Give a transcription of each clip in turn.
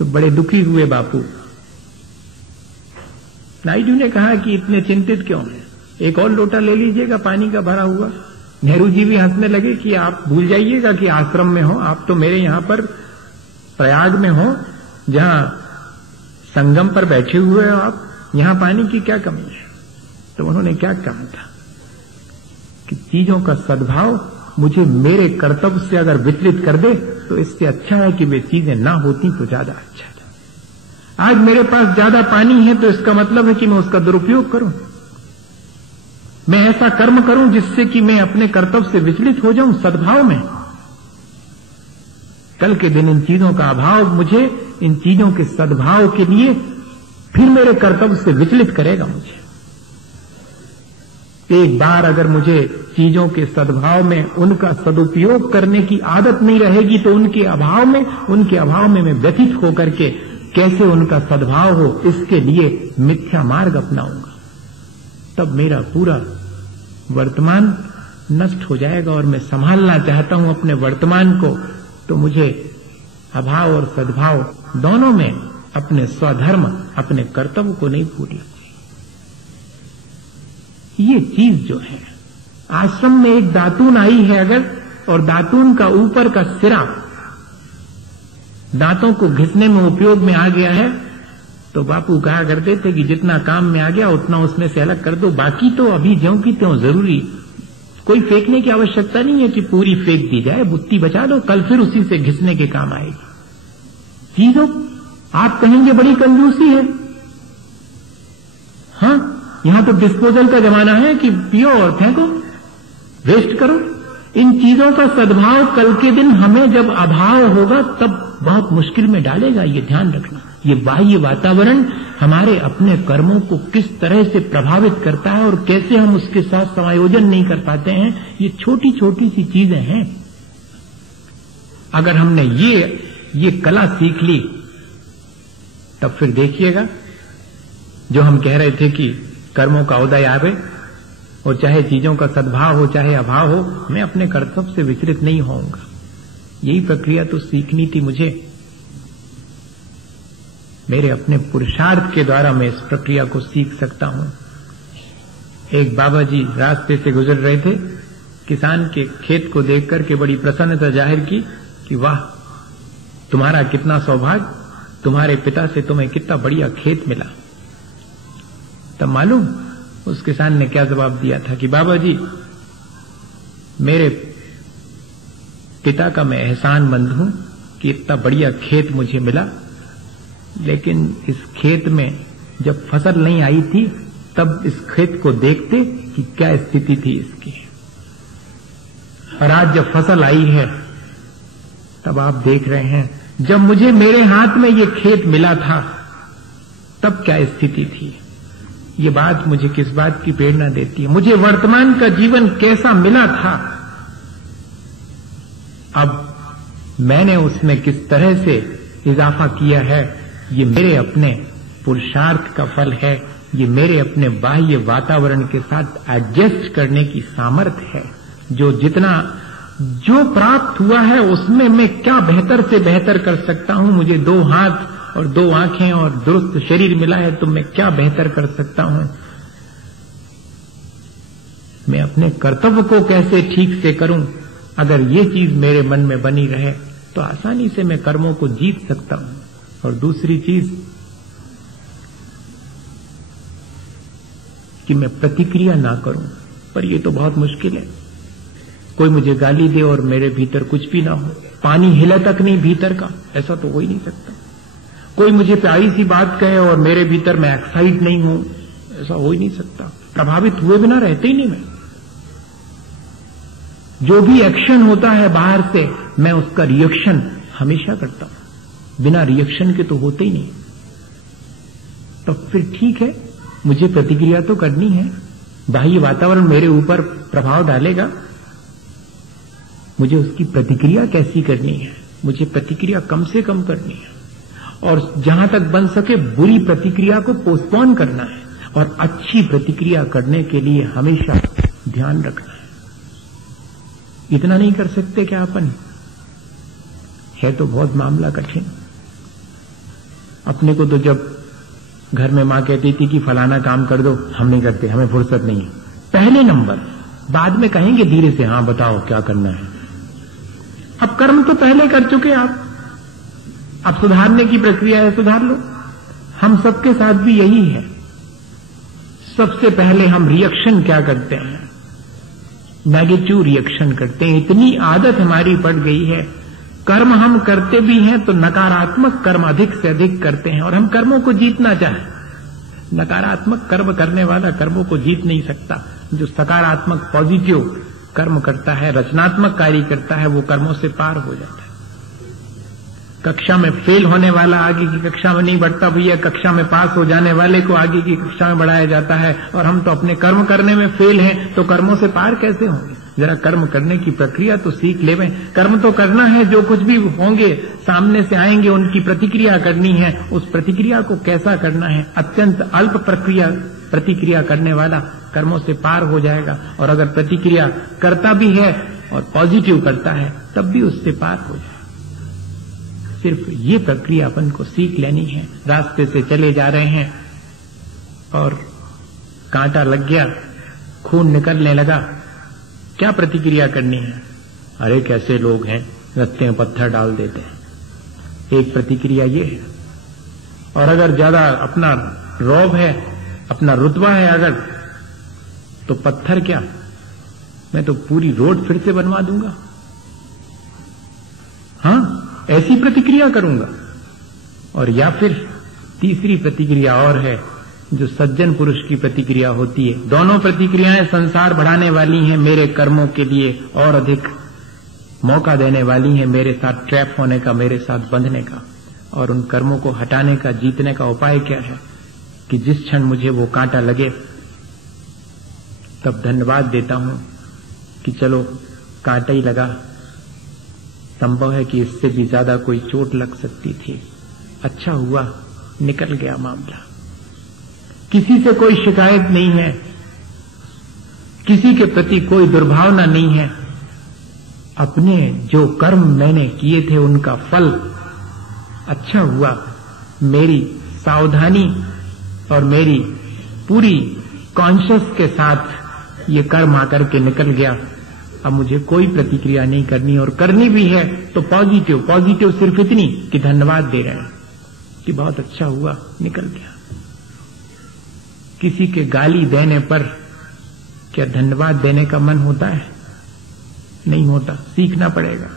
तो बड़े दुखी हुए बापू। नायडू ने कहा कि इतने चिंतित क्यों हैं, एक और लोटा ले लीजिएगा पानी का भरा हुआ। नेहरू जी भी हंसने लगे कि आप भूल जाइएगा कि आश्रम में हो, आप तो मेरे यहां पर प्रयाग में हो, जहां संगम पर बैठे हुए हो आप, यहां पानी की क्या कमी है। तो उन्होंने क्या कहा था कि चीजों का सद्भाव मुझे मेरे कर्तव्य से अगर विचलित कर दे तो इससे अच्छा है कि वे चीजें ना होती तो ज्यादा अच्छा था। आज मेरे पास ज्यादा पानी है तो इसका मतलब है कि मैं उसका दुरुपयोग करूं, मैं ऐसा कर्म करूं जिससे कि मैं अपने कर्तव्य से विचलित हो जाऊं सद्भाव में। कल के दिन इन चीजों का अभाव मुझे इन चीजों के सद्भाव के लिए फिर मेरे कर्तव्य से विचलित करेगा। मुझे एक बार अगर मुझे चीजों के सद्भाव में उनका सदुपयोग करने की आदत नहीं रहेगी तो उनके अभाव में मैं व्यथित होकर के कैसे उनका सद्भाव हो, इसके लिए मिथ्या मार्ग अपनाऊंगा। तब मेरा पूरा वर्तमान नष्ट हो जाएगा और मैं संभालना चाहता हूं अपने वर्तमान को, तो मुझे अभाव और सद्भाव दोनों में अपने स्वधर्म, अपने कर्तव्य को नहीं भूलना चाहिए। ये चीज जो है, आश्रम में एक दातून आई है अगर, और दातून का ऊपर का सिरा दांतों को घिसने में उपयोग में आ गया है, तो बापू कहा करते थे कि जितना काम में आ गया उतना उसमें से अलग कर दो, बाकी तो अभी ज्यों की त्यों जरूरी, कोई फेंकने की आवश्यकता नहीं है कि पूरी फेंक दी जाए, बुत्ती बचा दो, कल फिर उसी से घिसने के काम आएगी। चीजों आप कहेंगे बड़ी कंजूसी है, हाँ, यहां तो डिस्पोजल का जमाना है कि पियो और फेंको, वेस्ट करो। इन चीजों का सद्भाव कल के दिन हमें जब अभाव होगा तब बहुत मुश्किल में डालेगा, ये ध्यान रखना। ये बाह्य वातावरण हमारे अपने कर्मों को किस तरह से प्रभावित करता है और कैसे हम उसके साथ समायोजन नहीं कर पाते हैं, ये छोटी छोटी सी चीजें हैं। अगर हमने ये कला सीख ली तब फिर देखिएगा, जो हम कह रहे थे कि कर्मों का उदय आवे और चाहे चीजों का सद्भाव हो चाहे अभाव हो, मैं अपने कर्तव्य से विचलित नहीं होऊंगा। यही प्रक्रिया तो सीखनी थी मुझे। मेरे अपने पुरुषार्थ के द्वारा मैं इस प्रक्रिया को सीख सकता हूं। एक बाबा जी रास्ते से गुजर रहे थे, किसान के खेत को देख करके बड़ी प्रसन्नता जाहिर की कि वाह, तुम्हारा कितना सौभाग्य, तुम्हारे पिता से तुम्हें कितना बढ़िया खेत मिला। तब मालूम उस किसान ने क्या जवाब दिया था कि बाबा जी, मेरे पिता का मैं एहसानमंद हूं कि इतना बढ़िया खेत मुझे मिला, लेकिन इस खेत में जब फसल नहीं आई थी तब इस खेत को देखते कि क्या स्थिति थी इसकी, और आज जब फसल आई है तब आप देख रहे हैं जब मुझे मेरे हाथ में ये खेत मिला था तब क्या स्थिति थी। ये बात मुझे किस बात की प्रेरणा देती है, मुझे वर्तमान का जीवन कैसा मिला था, अब मैंने उसमें किस तरह से इजाफा किया है, ये मेरे अपने पुरुषार्थ का फल है, ये मेरे अपने बाह्य वातावरण के साथ एडजस्ट करने की सामर्थ्य है। जो प्राप्त हुआ है उसमें मैं क्या बेहतर से बेहतर कर सकता हूं। मुझे 2 हाथ और 2 आंखें और दुरुस्त शरीर मिला है तो मैं क्या बेहतर कर सकता हूं। मैं अपने कर्तव्य को कैसे ठीक से करूं, अगर ये चीज मेरे मन में बनी रहे तो आसानी से मैं कर्मों को जीत सकता हूं। और दूसरी चीज कि मैं प्रतिक्रिया ना करूं, पर ये तो बहुत मुश्किल है। कोई मुझे गाली दे और मेरे भीतर कुछ भी ना हो, पानी हिले तक नहीं भीतर का, ऐसा तो हो ही नहीं सकता। कोई मुझे प्यारी सी बात कहे और मेरे भीतर मैं एक्साइट नहीं हूं, ऐसा हो ही नहीं सकता। प्रभावित हुए बिना रहते ही नहीं मैं। जो भी एक्शन होता है बाहर से, मैं उसका रिएक्शन हमेशा करता हूं, बिना रिएक्शन के तो होते ही नहीं। तो फिर ठीक है, मुझे प्रतिक्रिया तो करनी है। बाह्य वातावरण मेरे ऊपर प्रभाव डालेगा, मुझे उसकी प्रतिक्रिया कैसी करनी है, मुझे प्रतिक्रिया कम से कम करनी है, और जहां तक बन सके बुरी प्रतिक्रिया को पोस्टपोन करना है, और अच्छी प्रतिक्रिया करने के लिए हमेशा ध्यान रखना है। इतना नहीं कर सकते क्या अपन? है तो बहुत मामला कठिन। अपने को तो जब घर में माँ कहती थी कि फलाना काम कर दो, हम नहीं करते, हमें फुर्सत नहीं है। पहले नंबर, बाद में कहेंगे धीरे से, हाँ बताओ क्या करना है। अब कर्म तो पहले कर चुके आप, अब सुधारने की प्रक्रिया है, सुधार लो। हम सबके साथ भी यही है। सबसे पहले हम रिएक्शन क्या करते हैं? नेगेटिव रिएक्शन करते हैं। इतनी आदत हमारी पड़ गई है, कर्म हम करते भी हैं तो नकारात्मक कर्म अधिक से अधिक करते हैं, और हम कर्मों को जीतना चाहें। नकारात्मक कर्म करने वाला कर्मों को जीत नहीं सकता। जो सकारात्मक पॉजिटिव कर्म करता है, रचनात्मक कार्य करता है, वो कर्मों से पार हो जाता है। कक्षा में फेल होने वाला आगे की कक्षा में नहीं बढ़ता भैया, कक्षा में पास हो जाने वाले को आगे की कक्षा में बढ़ाया जाता है, और हम तो अपने कर्म करने में फेल हैं, तो कर्मों से पार कैसे होंगे? जरा कर्म करने की प्रक्रिया तो सीख लेवें। कर्म तो करना है, जो कुछ भी होंगे सामने से आएंगे उनकी प्रतिक्रिया करनी है। उस प्रतिक्रिया को कैसा करना है? अत्यंत अल्प प्रतिक्रिया करने वाला कर्मों से पार हो जाएगा, और अगर प्रतिक्रिया करता भी है और पॉजिटिव करता है तब भी उससे पार हो जाएगा। सिर्फ ये प्रक्रिया अपन को सीख लेनी है। रास्ते से चले जा रहे हैं और कांटा लग गया, खून निकलने लगा, क्या प्रतिक्रिया करनी है? अरे कैसे लोग हैं, रास्ते में पत्थर डाल देते हैं। एक प्रतिक्रिया ये है। और अगर ज्यादा अपना रौब है, अपना रुतबा है अगर, तो पत्थर क्या, मैं तो पूरी रोड फिर से बनवा दूंगा। हाँ, ऐसी प्रतिक्रिया करूंगा। और या फिर तीसरी प्रतिक्रिया और है, जो सज्जन पुरुष की प्रतिक्रिया होती है। दोनों प्रतिक्रियाएं संसार बढ़ाने वाली हैं, मेरे कर्मों के लिए और अधिक मौका देने वाली हैं, मेरे साथ ट्रैप होने का, मेरे साथ बंधने का। और उन कर्मों को हटाने का, जीतने का उपाय क्या है? कि जिस क्षण मुझे वो कांटा लगे तब धन्यवाद देता हूं कि चलो कांटा ही लगा, संभव है कि इससे भी ज्यादा कोई चोट लग सकती थी, अच्छा हुआ निकल गया मामला। किसी से कोई शिकायत नहीं है, किसी के प्रति कोई दुर्भावना नहीं है। अपने जो कर्म मैंने किए थे उनका फल अच्छा हुआ, मेरी सावधानी और मेरी पूरी कॉन्शियस के साथ ये कर्म आकर के निकल गया। अब मुझे कोई प्रतिक्रिया नहीं करनी, और करनी भी है तो पॉजिटिव सिर्फ इतनी कि धन्यवाद दे रहे हैं कि बहुत अच्छा हुआ, निकल गया। किसी के गाली देने पर क्या धन्यवाद देने का मन होता है? नहीं होता। सीखना पड़ेगा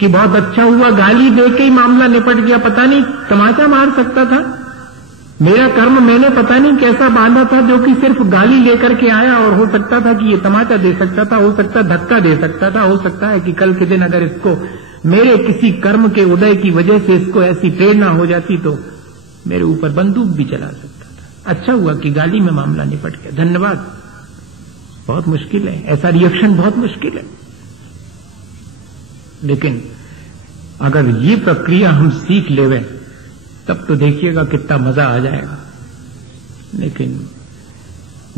कि बहुत अच्छा हुआ, गाली दे के ही मामला निपट गया। पता नहीं तमाचा मार सकता था, मेरा कर्म मैंने पता नहीं कैसा बांधा था जो कि सिर्फ गाली लेकर के आया, और हो सकता था कि ये तमाचा दे सकता था, हो सकता धक्का दे सकता था, हो सकता है कि कल के दिन अगर इसको मेरे किसी कर्म के उदय की वजह से इसको ऐसी प्रेरणा हो जाती तो मेरे ऊपर बंदूक भी चला सकता था। अच्छा हुआ कि गाली में मामला निपट गया, धन्यवाद। बहुत मुश्किल है, ऐसा रिएक्शन बहुत मुश्किल है। लेकिन अगर ये प्रक्रिया हम सीख लेवें तब तो देखिएगा कितना मजा आ जाएगा। लेकिन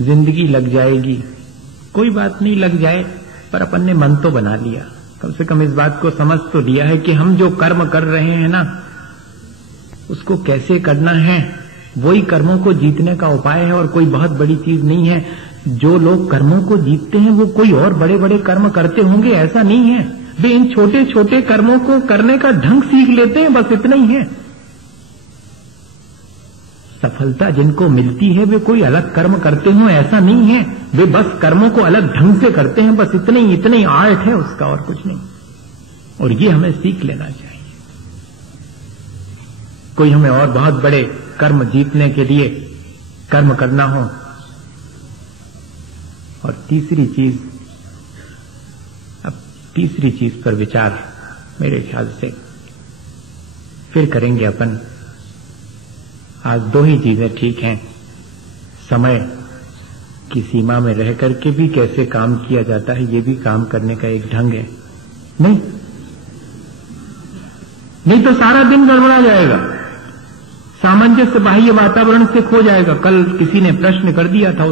जिंदगी लग जाएगी, कोई बात नहीं, लग जाए, पर अपन ने मन तो बना लिया, कम से कम इस बात को समझ तो लिया है कि हम जो कर्म कर रहे हैं ना, उसको कैसे करना है, वही कर्मों को जीतने का उपाय है, और कोई बहुत बड़ी चीज नहीं है। जो लोग कर्मों को जीतते हैं वो कोई और बड़े बड़े कर्म करते होंगे ऐसा नहीं है, वे इन छोटे छोटे कर्मों को करने का ढंग सीख लेते हैं, बस इतना ही है। सफलता जिनको मिलती है वे कोई अलग कर्म करते हो ऐसा नहीं है, वे बस कर्मों को अलग ढंग से करते हैं, बस इतने ही आर्ट है उसका, और कुछ नहीं। और ये हमें सीख लेना चाहिए। कोई हमें और बहुत बड़े कर्म जीतने के लिए कर्म करना हो। और तीसरी चीज पर विचार मेरे ख्याल से फिर करेंगे अपन। आज दो ही चीजें ठीक हैं, समय की सीमा में रह करके भी कैसे काम किया जाता है, ये भी काम करने का एक ढंग है। नहीं तो सारा दिन गड़बड़ा जाएगा, सामंजस्य बाह्य वातावरण से खो जाएगा। कल किसी ने प्रश्न कर दिया था,